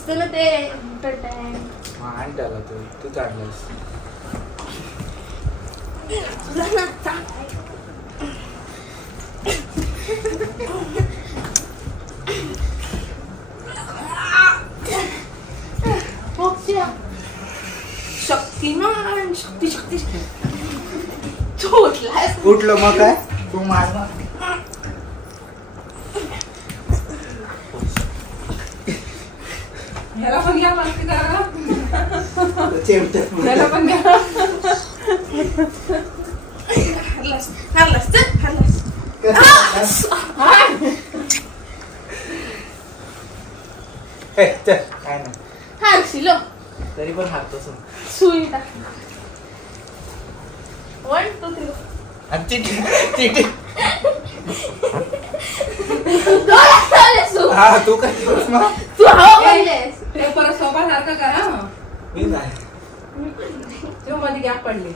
असतं ना ते आण त्याला तू काढलास शक्तिमान शक्ती शक्ती तू उठलास उठलो मग काय तू मार याला पण घ्या मस्ती करा त्याला पण घ्या हरलास चल हरलास काय नाही हारशिलो तरी पण हातच सुई टाक 1 2 3 हा तू काय केलंस मग तू हवा पडलेस ते परत सोपा सारखं करा मी नाही तेव्हा मध्ये गॅप पडले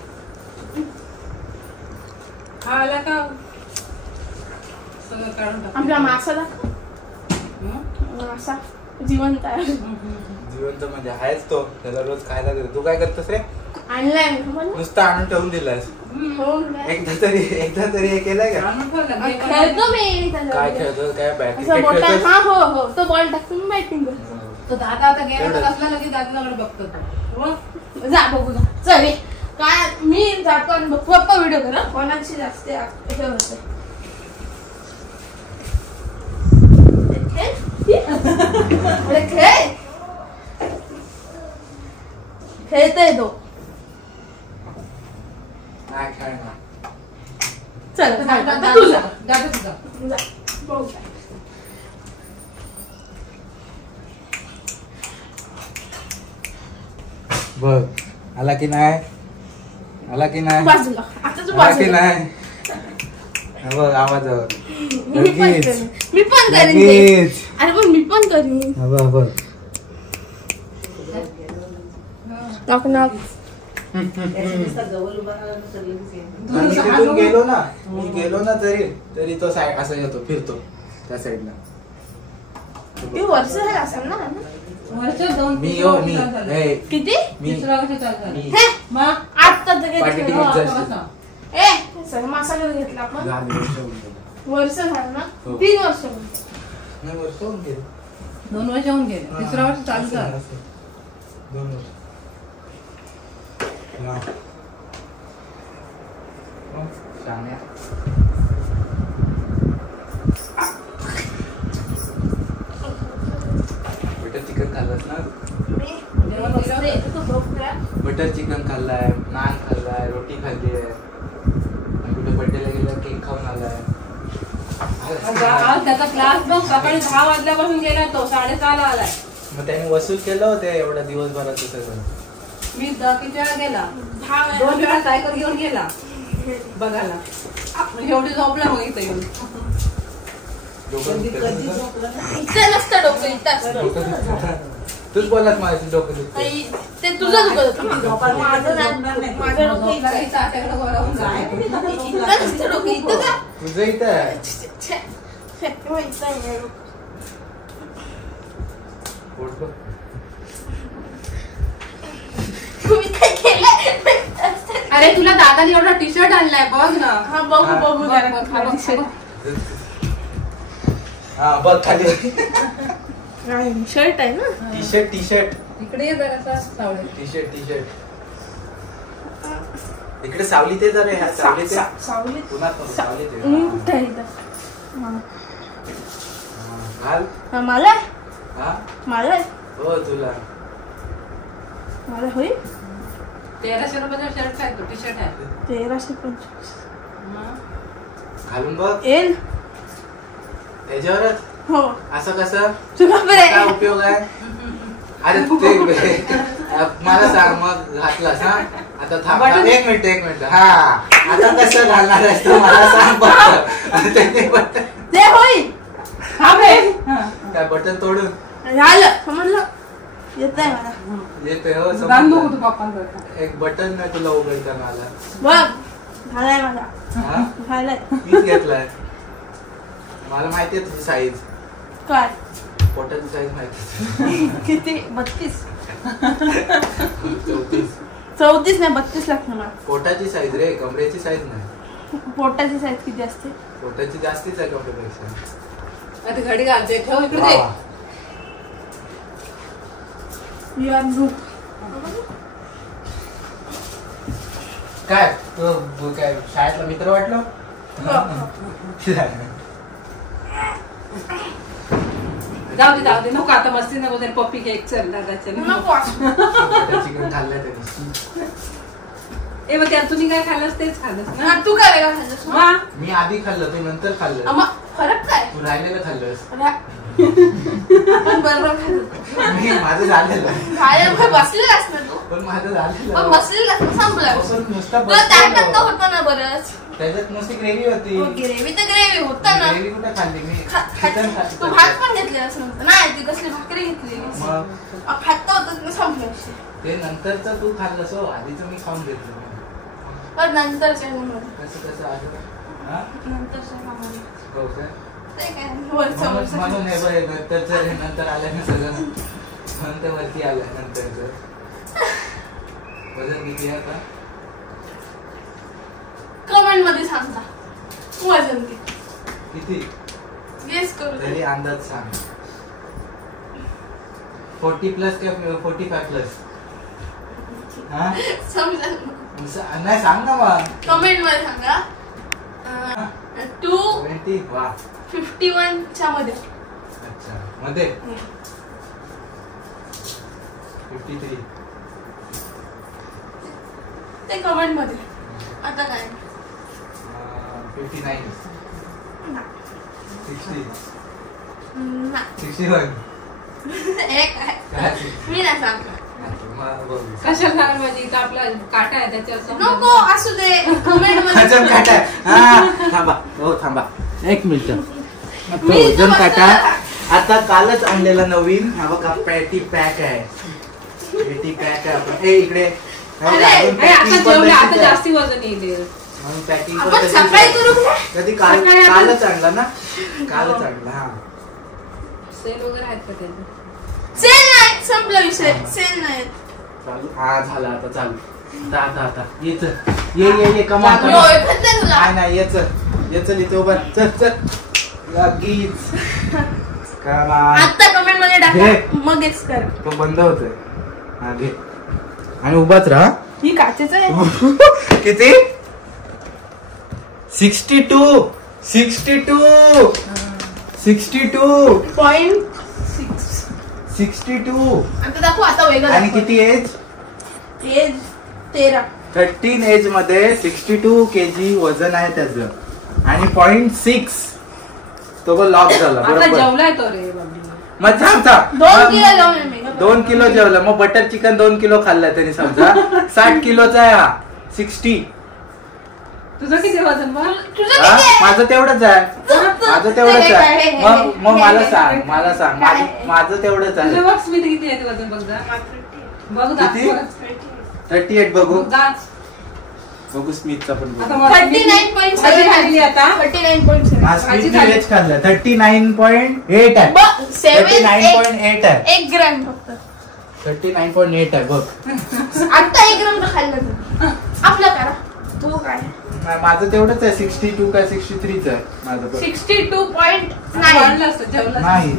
हा आला का सगळं काढून टाक आपला मासा दाखव मासा जिवंत आहे जिवंत म्हणजे आहेच तो त्याला रोज खायला देतो तू काय करतोस रे आणलाय नुसतं आणून ठेवून दिलास एकदा तरी हे केलंय का खेळतो मी काय खेळतो काय बॅटिंग असं मोठा खेळतोस हा हो हो तो बॉल टाकून बॅटिंग करतो तो दादा आता गेला असला लगेच दादाकडे बघतो तो जा बघू जा चल काय मी जातो आणि बघ पप्पा व्हिडिओ करा कोणाची जास्त हे होते खेळतोय तो काय खेळणार चल दादा तुझा तुझा बघू बघ आला की नाही आला की नाही बाजूला आता तू आला की बाजूला नाही बघ आवाजावर मी पण करीन लगेच. अरे पण मी पण करीन बघ नॉक नॉक तिथून गेलो ना मी गेलो ना तरी तो साईड असा येतो फिरतो त्या साईडला ते वर्ष झालं असेल ना वर्ष 2 मी हे किती मी तिसरा वर्ष चालू मी हे मग आता पाठी टिकीट जास्त. ए सर मासा कधी घेतला आपण झाली वर्ष होऊन गेली. वर्ष झालं ना हो. 3 वर्ष झाली. नाही, वर्ष होऊन गेली. 2 वर्ष होऊन गेले तिसरा वर्ष चालू असं, झालं असं. 2 वर्ष हा. मग, शान्या. बटर चिकन खाल्लंस ना जेवण दिलं होतं. तू झोप का? बटर चिकन खाल्लाय नान खाल्लाय रोटी खाल्ली आहे आणि कुठे बर्थडेला गेला केक खाऊन आलाय आज त्याचा क्लास बघ सकाळी 10 वाजल्यापासून गेला तो 6:30 ला आलाय मग त्याने वसूल केलं होतं एवढ्या दिवसभरात सगळं मी किती वेळा गेला 2 वेळा सायकल घेऊन गेला बघायला एवढी झोपला मग इथं येऊन इथं नसतं डोकं इथं असतं. तूच बोललास माझ्याशी डोकं दुखतं. ते तुझं दुखत होतं. माझं डोकं इथं. इथं आट्याकडे बोलावून जाय इथं नसतं डोकं इथं का? तुझं इथं आहे. छे, छे, तेव्हा इथं आहे डोकं. पोट बघ. तुम्ही काय केलं? अरे तुला दादाने एवढा टी शर्ट आणलाय बघ ना हा बघू बघू जरा बघ, खाली बघ, शर्ट. बघ. हा बघ खाली शर्ट आहे ना टी शर्ट इकडे ये जरासा सावळे टी शर्ट इकडे सावली ते जरा ह्या सावली ते सावलीत पुन्हा सावली ते इथं, इथं. हा. घाल हा, मला हा मला हो तुला मला होईल 1300 रुपयाचा शर्ट आहे तो टी शर्ट आहे 1325 घालून बघ येईल त्याच्यावरच हो असं कसं तुला बरं काय उपयोग आहे अरे ते मला सांग मग घातलास हा आता थांब एक मिनिट हा आता कसं घालणार आहेस तू मला सांग फक्त ते होईल काय बटन तोडून झालं समजलं येत आहे मला येते हो गाण बघू समजलं. तू पप्पांकडे एक बटन नाही तुला उघडताना आला बघ झालंय मला हा झालंय मीच घेतलाय मला माहितीये तुझी साईज काय पोटाची साईज माहिती किती 32 34 34 नाही 32 लागणार मला. पोटाची साईज रे, कमरेची साईज नाही. पोटाची साईज किती असते? पोटाची जास्तीच आहे कमरेपेक्षा. आता घडी घालते ठेव इकडे वा दे. वा. You are no. काय तू काय शाळेतला मित्र वाटलो? जाऊ दे नको आता मस्ती नको तरी पप्पी केक चल दादाच्या नको. चिकन खाल्लं त्यांनी. ए मग त्यात तुम्ही काय खाल्लंस तेच खाल्लंस ना. हा, तू काय वेगळं खाल्लंस मग? वा. मी आधी खाल्लं, तू नंतर खाल्लं. मग फरक काय? तू राहिलेलं खाल्लंस. आपण बरोबर खाल्लं. मी माझं झालेलं. खायला काय बसलेला असतं तू? पण माझं पण झालेलं. बसलेला असतं संपलं. बसून नुसतं तुला त्याच्यात तर बसलेलो. होतं ना बरंच. त्याच्यात नुसती ग्रेव्ही होती. ग्रेव्ही तर ग्रेव्ही होता ना. ग्रेव्ही कुठे खाल्ली मी? तू भात पण घेतलेलास नव्हतं नाही, ती कसली भाकरी घेतलेलीस. मग खात होतं ना संपलं विषय. ते नंतरच तू खाल्लंस हो, आधीच मी खाऊन घेतलं. पण नंतरच्या कसं कसं आलं? हा? नंतरच्या कामाला. हो का? ते काय वरचं वरचं. म्हणून हे बघ, नंतरचं हे नंतर आलं ना सगळं, म्हणून ते वरती आलं नंतरचं. वजन किती आहे आता? कमेंट मध्ये सांगा वजन किती? गेस करू दे. तरी अंदाज सांग. 40 प्लस का 45 प्लस? हा? समजा नाही सांग ना मग. कमेंट मध्ये सांगा. 20? वा. 251 च्या मध्ये. अच्छा, मध्ये 53. ते कमेंट मध्ये. आता काय 59. नाही. 60. नाही. 61. एक आहे. काय? मी नाही सांगणार. मग बघू. कशाला म्हणजे इथं आपला काटा आहे त्याच्यावर नको असू दे. कमेंट मध्ये वजन काटा. हा थांबा, हो थांबा एक मिनिट. मी वजन इथं काटा बसलेला. आता कालच आणलेला नवीन. हा बघा पॅटी पॅक आहे. पॅटी पॅक आहे आपण. ए इकडे अरे, आता जेवढे आता जास्ती वजन येईल. पॅकिंग आपण सकाळी करू का? कधी सकाळी आपण- कालच आणला ना. कालच आणला. हा सेल वगैरे आहेत का त्याचे? सेल नाही संपला विषय. सेल नाही. चालू. हा झाला आता चालू. आता ये चल. ये कमान मी ओळखत तुला. नाही नाही ये चल इथे उभा. चल लगीच कमान. आता कमेंट मध्ये घे. टाका मग गेस कर. तो बंद होतोय. हा घे आणि उभाच राहा. ही काचेच आहे. किती? 62. 62. आता दाखव आता वेगळं आणि दाखव. किती एज? एज 13. 13 एज मध्ये 62 kg वजन आहे त्याचं. आणि 0.6 तो लॉक झाला आता बरोबर. जेवलाय तो रे बाबी. मग थांब 2 किलो जाऊन मी. 2 किलो जेवला. मग बटर चिकन 2 किलो खाल्लं त्यांनी समजा. 60 किलोचा आहे हा. 60. तुझं किती वजन मग? तुझं हा? किती आहे? माझं तेवढंच आहे. माझं तेवढंच आहे. मग मला सांग. माझं तेवढंच तुझं आहे. बघ स्मित किती आहे ते वजन बघ जा. बघ किती? दाखव. 38 बघू. दाच. बघू स्मिथचा पण आता बघू. मला 39.7 भाजी खाल्ली आता. 39.7. हा स्मिथने वेज खाल्लं. 39.8 आहे. 39.8 आहे. 1 ग्रॅम फक्त. 39.8 आहे बघ. आता 1 ग्रॅम तर खाल्लं तू. आपलं करा. तू काय? माझं तेवढंच आहे. 62 का 63 आहे माझं पण. 62.9. वाढलं असतं जेवलं. नाही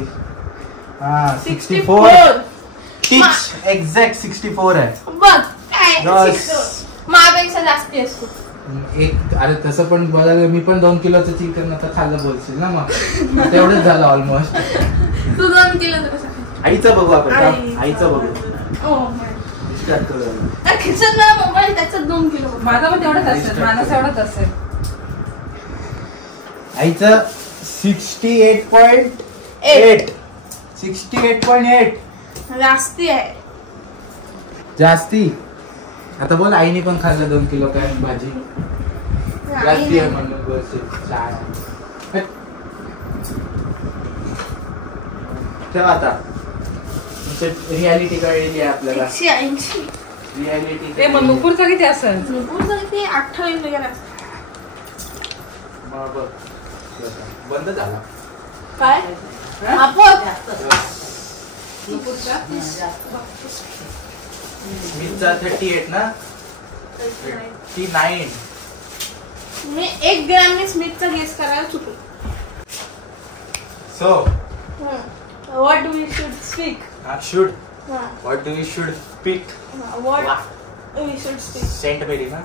हा 64. 64. टिच एक्झॅक्ट 64 आहे. बघ काय? बस. 64. माझ्यापेक्षा जास्ती असतो. एक अरे तसं पण बघायला मी पण 2 किलोचं चिकन आता खाल्लं बोलशील ना. मग तेवढंच झालं ऑलमोस्ट. तू 2 किलो तर कसं खाल्लं? आईचं बघू आपण. आई. आईचं बघू. Oh my. स्टार्ट करू. त्या खिशात मला मोबाईल त्याच्यात 2 किलो. माझा पण तेवढंच असेल. माझा तेवढंच असेल. आईचं 68.8. 68.8 जास्ती आहे. जास्ती. आता बोल आईने पण खाल्लं 2 किलो काय भाजी. जास्ती आहे म्हणून बोलशील. ठेव आता. रियालिटी कळली आहे आपल्याला. 180. रियालिटी ते मग नुपूरचा किती असेल? ते 28 वगैरे असतं. बंद झाला. काय? आपण नुपूरच्या? स्मितचा 38 ना 39. मी 1 ग्रॅमने स्मिथचा गेस करायला चुकलो. So What do we should speak? should हा. what do we should speak? What we should speak? Saint Mary ना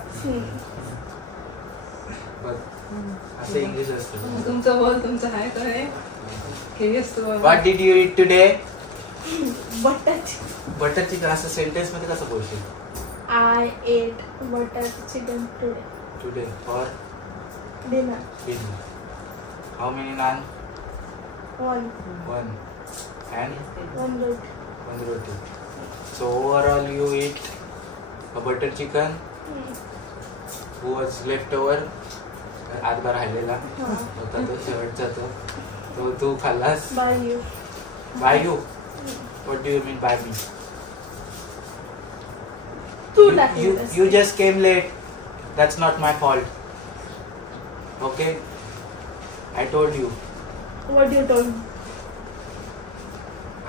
बघ असं इंग्लिश असतं. तुमचं बोल तुमचं आहे काय हे असतो What did you eat today? Butter chicken असं सेंटेन्स मध्ये कसं बोलशील? I ate butter chicken today. Today for Dinner. dinner. How many naan? One And roti. one roti. So overall you eat a butter chicken who was left over. आधभर राहिलेला होता तो शेवटचा तो तू खाल्लास. By you. By you? What do you mean by me? तू टाकली You just came late. That's not my fault. Okay? I told you. What you told me?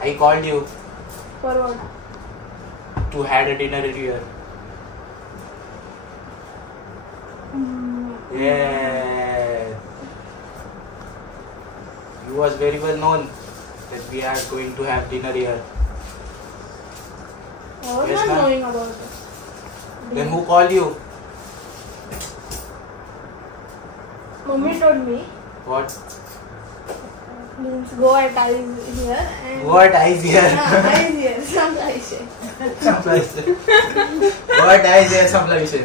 I called you For what? to had a dinner here. Yeah. You was very well known that we are going to have dinner here. I was Yes, not ma'am. knowing about it. Then who called you? Mummy told me. What? Means go at eyes here and What eyes here? eyes here. Some eyes here. संपला विषय. What eyes here? संपला विषय.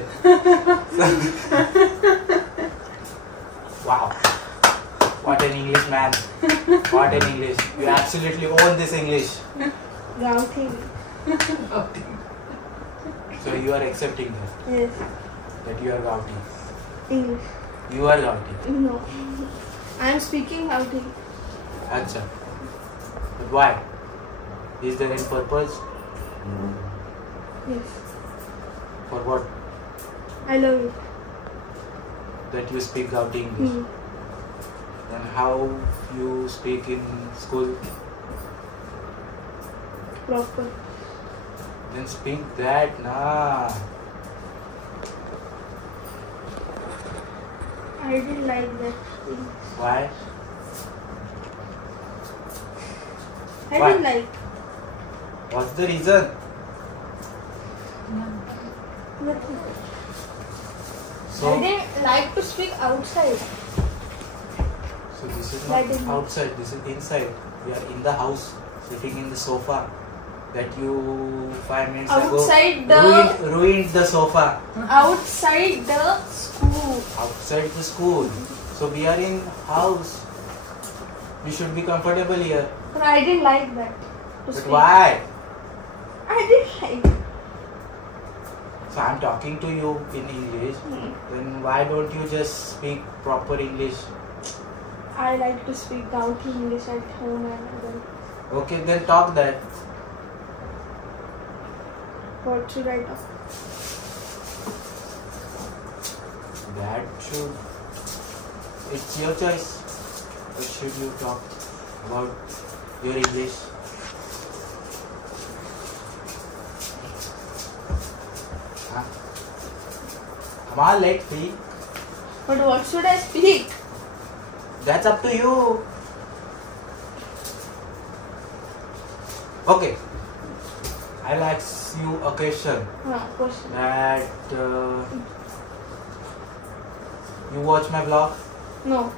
Wow. What an English man. What an English. You absolutely own this English. Gauthi. So you are accepting that, Yes. that you are Gauti. English. You are Gauti. No. I am speaking Gauthi. Acha. But why? Is there any purpose? Yes. For what? I love you. That you speak Gauti English. Then how you speak in school? Proper. Then speak that, nah. I didn't like that thing. Why? I Why? didn't like. What's the reason? Nothing. So, I didn't like to speak outside. so this is That not is- outside, this is inside. We are in the house, sitting in the sofa that you 5 minutes Outside ago the- ruined the sofa. Outside the school. Outside the school. So we are in house. You should be comfortable here. But I didn't like that. To But speak. why? I didn't like. So I'm talking to you in English. Then why don't you just speak proper English? I like to speak Gauthi English at home and other. Okay, then talk that. What should I talk? That should. It's your choice. What should you talk about your English? Huh? Come on, let's see. But what should I speak? That's up to you. Okay. I'll ask you a question. Question. That you watch my vlog No.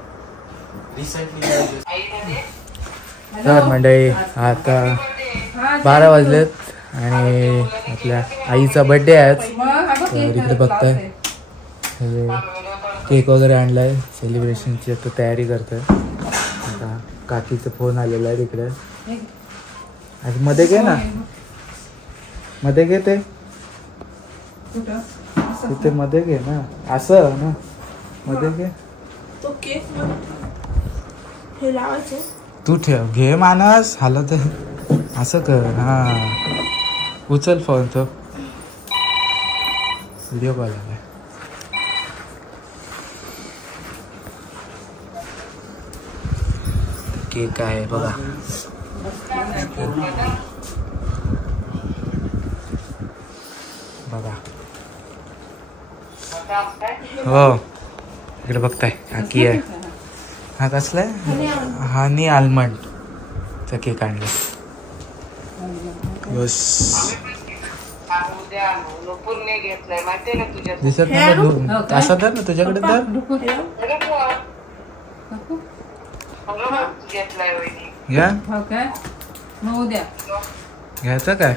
recently. I just तर मंडळी आता 12 वाजलेत आणि आपल्या आईचा birthday आहे आज. तर इकडे बघताय केक वगैरे आणलाय, सेलिब्रेशनची आता तयारी करतोय. आता काकीचा फोन आलेला आहे तिकडे. आज मध्ये घे ना, मध्ये घे ते तिथे मध्ये घे ना, असं ना मध्ये घे. तो केक हे लावायचे. तू ठेव, घे मानस हालत असं कर. हा उचल फोन, तो व्हिडिओ कॉल आलाय. केक आहे बघा. बघा हो इकडे बघताय काकी आहे. हा कसला आहे हनी आल्मंडचा केक आणला. बस दिसत नाही असं धर ना तुझ्याकडे धर. घ्या घ्यायचं काय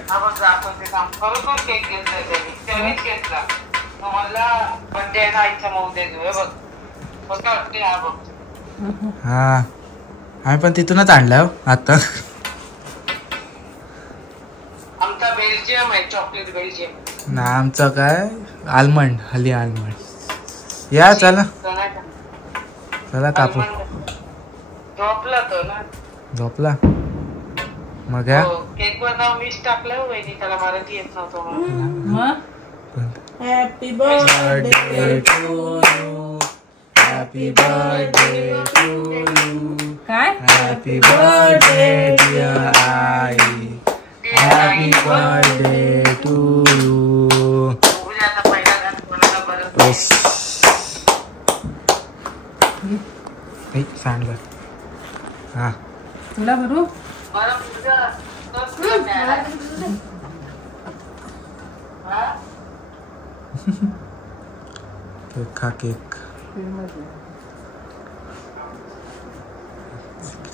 हा आम्ही पण तिथूनच आणलाय हो आता. आमचा बेल्जियम आहे चॉकलेट बेल्जियम ना आमचं काय आल्मंड हली आल्मंड. या चला चला कापू. झोपला तो ना झोपला मग घ्या. केक वर नाव मीच टाकलं वहिनी त्याला मराठी येत नव्हतं. Happy birthday to you happy birthday to you काय हॅपी बर्थडे डिअर आई हॅपी बर्थडे टू यू. सांडलं हा तुला भरू केक खा केक.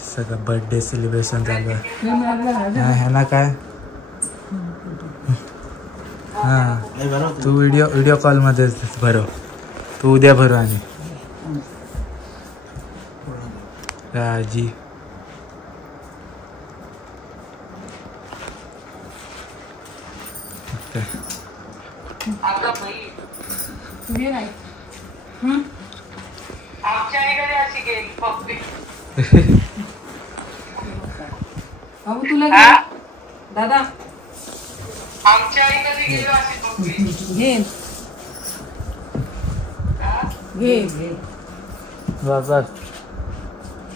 सगळं बर्थडे सेलिब्रेशन झालं. ह्याला काय हा तू व्हिडिओ कॉल मध्ये भरव. तू उद्या भरू आणि आजी आमच्या आईकडे अशी गेली पप्पी. बाबू तुला दादा आमच्या आईकडे गेली अशी पप्पी. घे घे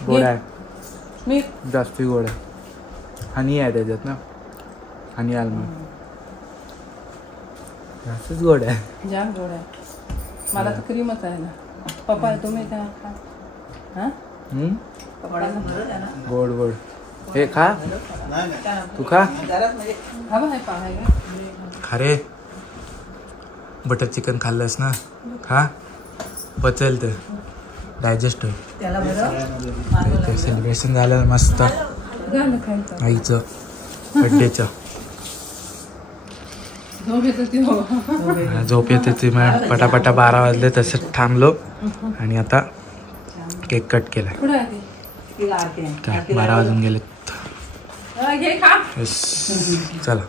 गोड आहे मी जास्ती गोड आहे. हनी आहे त्याच्यात ना हनी आल्मंड जास्तच गोड आहे. जाम गोड आहे. मला तर क्रीमच आहे ना. पप्पा तुम्ही त्या हा गोड गोड हे खा तू खा. खा रे बटर चिकन खाल्लंस ना खा पचेल ते डायजेस्ट होईल. ते सेलिब्रेशन झालं मस्त आईचं बड्डेचं. झोप येते ती मग पटापटा 12 वाजले तसंच थांबलो आणि आता केक कट केलाय. 12 वाजून गेले. चला